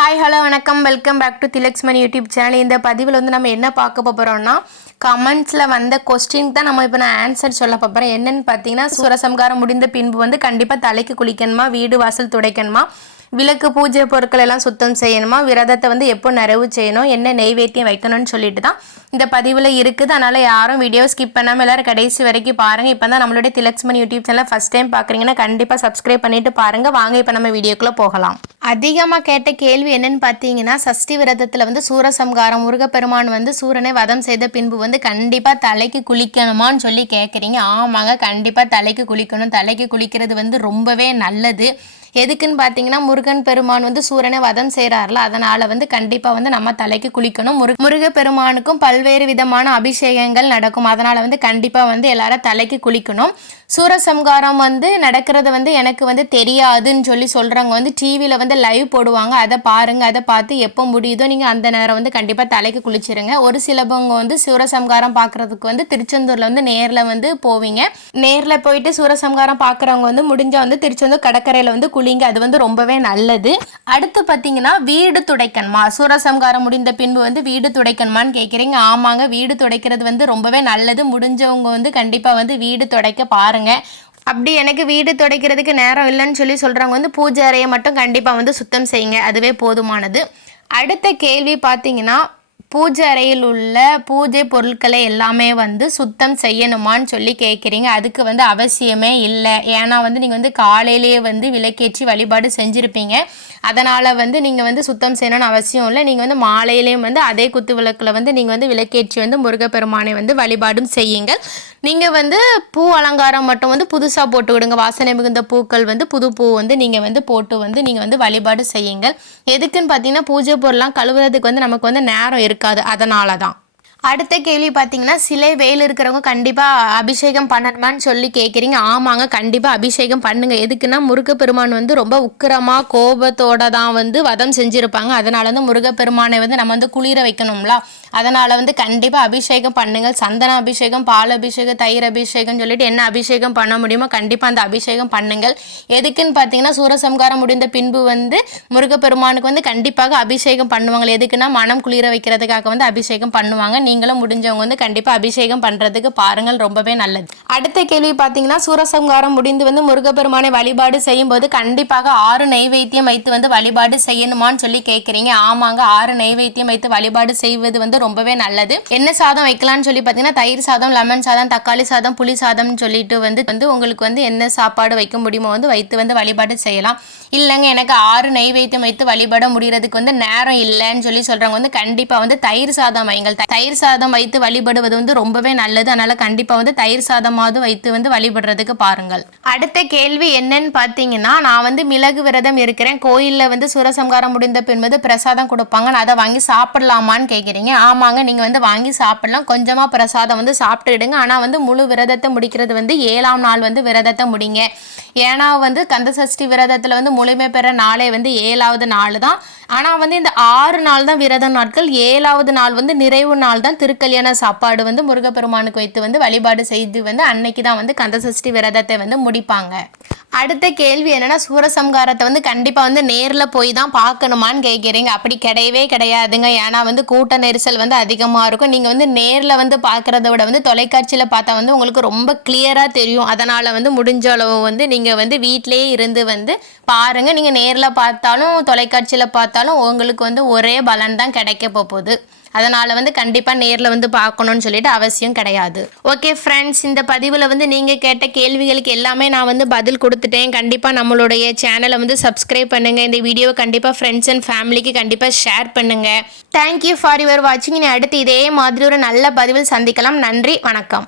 Hi hello வணக்கம். Welcome back to Thilaksman YouTube channel இந்த பதிவில் வந்து நம்ம என்ன பார்க்க போகிறோம்னா கமெண்ட்ஸில் வந்த கொஸ்டின் தான் நம்ம இப்போ நான் ஆன்சர் சொல்ல போகிறேன் என்னென்னு பார்த்தீங்கன்னா சுரசம்காரம் முடிந்த பின்பு வந்து கண்டிப்பாக தலைக்கு குளிக்கணுமா வீடு வாசல் துடைக்கணுமா? விளக்கு பூஜை பொருட்கள் எல்லாம் சுத்தம் செய்யணுமா? விரதத்தை வந்து எப்போ நிறைவு செய்யணும்? என்ன நெய்வேத்தியம் வைக்கணும்னு சொல்லிட்டு தான் இந்த பதிவில் இருக்குது. அதனால் யாரும் வீடியோ ஸ்கிப் பண்ணாமல் எல்லாரும் கடைசி வரைக்கும் பாருங்கள் இப்போ தான் நம்மளுடைய Thilaksman YouTube channel first time பார்க்குறீங்கன்னா கண்டிப்பாக சப்ஸ்கிரைப் பண்ணிட்டு பாருங்கள் வாங்க இப்போ நம்ம வீடியோக்குள்ளே போகலாம். அதிகமாக கேட்ட கேள்வி என்னன்னு பார்த்தீங்கன்னா சஷ்டி விரதத்தில் வந்து சூரசம்காரம் முருகப்பெருமான் வந்து சூரனை வதம் செய்த பின்பு வந்து கண்டிப்பாக தலைக்கு குளிக்கணுமான்னு சொல்லி கேட்குறீங்க ஆமாங்க கண்டிப்பாக தலைக்கு குளிக்கணும். தலைக்கு குளிக்கிறது வந்து ரொம்பவே நல்லது. எதுக்குன்னு பார்த்தீங்கன்னா முருகன் பெருமான் வந்து சூரியனை வதம் செய்கிறார்ல அதனால் வந்து கண்டிப்பாக வந்து நம்ம தலைக்கு குளிக்கணும். முரு முருக பெருமானுக்கும் பல்வேறு விதமான அபிஷேகங்கள் நடக்கும். அதனால் வந்து கண்டிப்பாக வந்து எல்லாரும் தலைக்கு குளிக்கணும். சூரசம்காரம் வந்து நடக்கிறது வந்து எனக்கு வந்து தெரியாதுன்னு சொல்லி சொல்கிறவங்க வந்து டிவியில் வந்து லைவ் போடுவாங்க. அதை பாருங்கள் அதை பார்த்து எப்போ முடியுதோ நீங்கள் அந்த நேரம் வந்து கண்டிப்பாக தலைக்கு குளிச்சிருங்க. ஒரு சிலவங்க வந்து சூரசம்காரம் பார்க்குறதுக்கு வந்து திருச்செந்தூரில் வந்து நேரில் வந்து போவீங்க. நேரில் போயிட்டு சூரசம்காரம் பார்க்குறவங்க வந்து முடிஞ்சால் வந்து திருச்செந்தூர் கடற்கரையில் வந்து குளிங்க. அது வந்து ரொம்பவே நல்லது. அடுத்து பார்த்தீங்கன்னா வீடு துடைக்கணுமா? சூரசம்காரம் முடிந்த பின்பு வந்து வீடு துடைக்கணுமான்னு கேட்குறீங்க ஆமாங்க வீடு துடைக்கிறது வந்து ரொம்பவே நல்லது. முடிஞ்சவங்க வந்து கண்டிப்பாக வந்து வீடு துடைக்க பாருங்க. அப்படி எனக்கு வீடு துடைக்கிறதுக்கு நேரம் இல்லைன்னு சொல்லி சொல்கிறவங்க வந்து பூஜை அறையை மட்டும் கண்டிப்பாக வந்து சுத்தம் செய்யுங்க. அதுவே போதுமானது. அடுத்த கேள்வி பார்த்தீங்கன்னா பூஜை அறையில் உள்ள பூஜை பொருட்களை எல்லாமே வந்து சுத்தம் செய்யணுமான்னு சொல்லி கேட்குறீங்க அதுக்கு வந்து அவசியமே இல்லை. ஏன்னா வந்து நீங்கள் வந்து காலையிலேயே வந்து விளக்கேற்றி வழிபாடு செஞ்சுருப்பீங்க. அதனால் வந்து நீங்கள் வந்து சுத்தம் செய்யணும்னு அவசியம் இல்லை. நீங்கள் வந்து மாலையிலேயும் வந்து அதே குத்து விளக்கில் வந்து நீங்கள் வந்து விளக்கேற்றி வந்து முருகப்பெருமானை வந்து வழிபாடும் செய்யுங்கள். நீங்கள் வந்து பூ அலங்காரம் மட்டும் வந்து புதுசாக போட்டு விடுங்க. வாசனை மிகுந்த பூக்கள் வந்து புது பூ வந்து நீங்கள் வந்து போட்டு வந்து நீங்கள் வந்து வழிபாடு செய்யுங்கள். எதுக்குன்னு பார்த்தீங்கன்னா பூஜை பொருள்லாம் கழுவுறதுக்கு வந்து நமக்கு வந்து நேரம் இருக்காது. அதனால தான் அடுத்த கேள்வி பார்த்தீங்கன்னா சிலை வேல் இருக்கிறவங்க கண்டிப்பாக அபிஷேகம் பண்ணணுமான்னு சொல்லி கேட்குறீங்க ஆமாங்க கண்டிப்பாக அபிஷேகம் பண்ணுங்க. எதுக்குன்னா முருகப்பெருமான் வந்து ரொம்ப உக்கிரமாக கோபத்தோட தான் வந்து வதம் செஞ்சுருப்பாங்க. அதனால வந்து முருகப்பெருமானை வந்து நம்ம வந்து குளிர வைக்கணும்ல. அதனால் வந்து கண்டிப்பாக அபிஷேகம் பண்ணுங்கள். சந்தன அபிஷேகம் பால் அபிஷேகம் தயிர் அபிஷேகம் சொல்லிட்டு என்ன அபிஷேகம் பண்ண முடியுமோ கண்டிப்பாக அந்த அபிஷேகம் பண்ணுங்கள். எதுக்குன்னு பார்த்தீங்கன்னா சூரசம்காரம் முடிந்த பின்பு வந்து முருகப்பெருமானுக்கு வந்து கண்டிப்பாக அபிஷேகம் பண்ணுவாங்க. எதுக்குன்னா மனம் குளிர வைக்கிறதுக்காக வந்து அபிஷேகம் பண்ணுவாங்க. நீங்களும் முடிஞ்சவங்க வந்து கண்டிப்பாக அபிஷேகம் பண்ணுறதுக்கு பாருங்கள் ரொம்பவே நல்லது. அடுத்த கேள்வி பார்த்தீங்கன்னா சூரசங்காரம் முடிந்து வந்து முருகப்பெருமானை வழிபாடு செய்யும்போது கண்டிப்பாக ஆறு நைவேத்தியம் வைத்து வந்து வழிபாடு செய்யணுமான்னு சொல்லி கேட்குறீங்க ஆமாங்க ஆறு நைவேத்தியம் வைத்து வழிபாடு செய்வது வந்து ரொம்பவே நல்லது. என்ன சாதம் வைக்கலாம்னு சொல்லி பார்த்தீங்கன்னா தயிர் சாதம் லெமன் சாதம் தக்காளி சாதம் புளி சாதம்னு சொல்லிட்டு வந்து வந்து உங்களுக்கு வந்து என்ன சாப்பாடு வைக்க முடியுமோ வந்து வைத்து வந்து வழிபாடு செய்யலாம். இல்லைங்க எனக்கு ஆறு நைவேத்தியம் வைத்து வழிபட முடியறதுக்கு வந்து நேரம் இல்லைன்னு சொல்லி சொல்கிறவங்க வந்து கண்டிப்பாக வந்து தயிர் சாதம் வைங்கள். தயிர் சாதம் வைத்து வழிபடுவது வந்து ரொம்பவே நல்லது. அதனால் கண்டிப்பாக வந்து தயிர் சாதமாவது வைத்து வந்து வழிபடுறதுக்கு பாருங்கள். அடுத்த கேள்வி என்னன்னு பார்த்தீங்கன்னா நான் வந்து மிளகு விரதம் இருக்கிறேன். கோயிலில் வந்து சுரசம்காரம் முடிந்த பின் வந்து பிரசாதம் கொடுப்பாங்க. நான் அதை வாங்கி சாப்பிடலாமான்னு கேட்குறீங்க ஆமாங்க நீங்கள் வந்து வாங்கி சாப்பிடலாம். கொஞ்சமாக பிரசாதம் வந்து சாப்பிட்டுடுங்க. ஆனால் வந்து முழு விரதத்தை முடிக்கிறது வந்து ஏழாம் நாள் வந்து விரதத்தை முடிங்க. ஏன்னா வந்து கந்தசஷ்டி விரதத்தில் வந்து முழுமை பெற நாளே வந்து ஏழாவது நாள் தான் ஆனால் வந்து இந்த ஆறு நாள் தான் விரத நாட்கள். ஏழாவது நாள் வந்து நிறைவு நாள் தான் திருக்கல்யாண சாப்பாடு வந்து முருகப்பெருமானுக்கு வைத்து வந்து வழிபாடு செய்து வந்து அன்னைக்கு தான் வந்து கந்தசஷ்டி விரதத்தை வந்து முடிப்பாங்க. அடுத்த கேள்வி என்னென்னா சூரசம்காரத்தை வந்து கண்டிப்பாக வந்து நேரில் போய் தான் பார்க்கணுமான்னு கேட்குறீங்க அப்படி கிடையவே கிடையாதுங்க. ஏன்னா வந்து கூட்ட நெரிசல் வந்து அதிகமாக இருக்கும். நீங்கள் வந்து நேரில் வந்து பார்க்குறத விட வந்து தொலைக்காட்சியில் பார்த்தா வந்து உங்களுக்கு ரொம்ப கிளியராக தெரியும். அதனால் வந்து முடிஞ்ச அளவு வந்து நீங்கள் நீங்கள் வந்து வீட்டிலேயே இருந்து வந்து பாருங்கள் நீங்கள் நேரில் பார்த்தாலும் தொலைக்காட்சியில் பார்த்தாலும் உங்களுக்கு வந்து ஒரே பலன் தான் கிடைக்க போகுது. அதனால் வந்து கண்டிப்பாக நேரில் வந்து பார்க்கணும்னு சொல்லிட்டு அவசியம் கிடையாது. ஓகே ஃப்ரெண்ட்ஸ் இந்த பதிவில் வந்து நீங்கள் கேட்ட கேள்விகளுக்கு எல்லாமே நான் வந்து பதில் கொடுத்துட்டேன். கண்டிப்பாக நம்மளுடைய சேனலை வந்து சப்ஸ்கிரைப் பண்ணுங்கள் இந்த வீடியோவை கண்டிப்பாக ஃப்ரெண்ட்ஸ் அண்ட் ஃபேமிலிக்கு கண்டிப்பாக ஷேர் பண்ணுங்கள் தேங்க்யூ ஃபார் யுவர் வாட்சிங் இனி அடுத்து இதே மாதிரி ஒரு நல்ல பதிவில் சந்திக்கலாம். நன்றி வணக்கம்.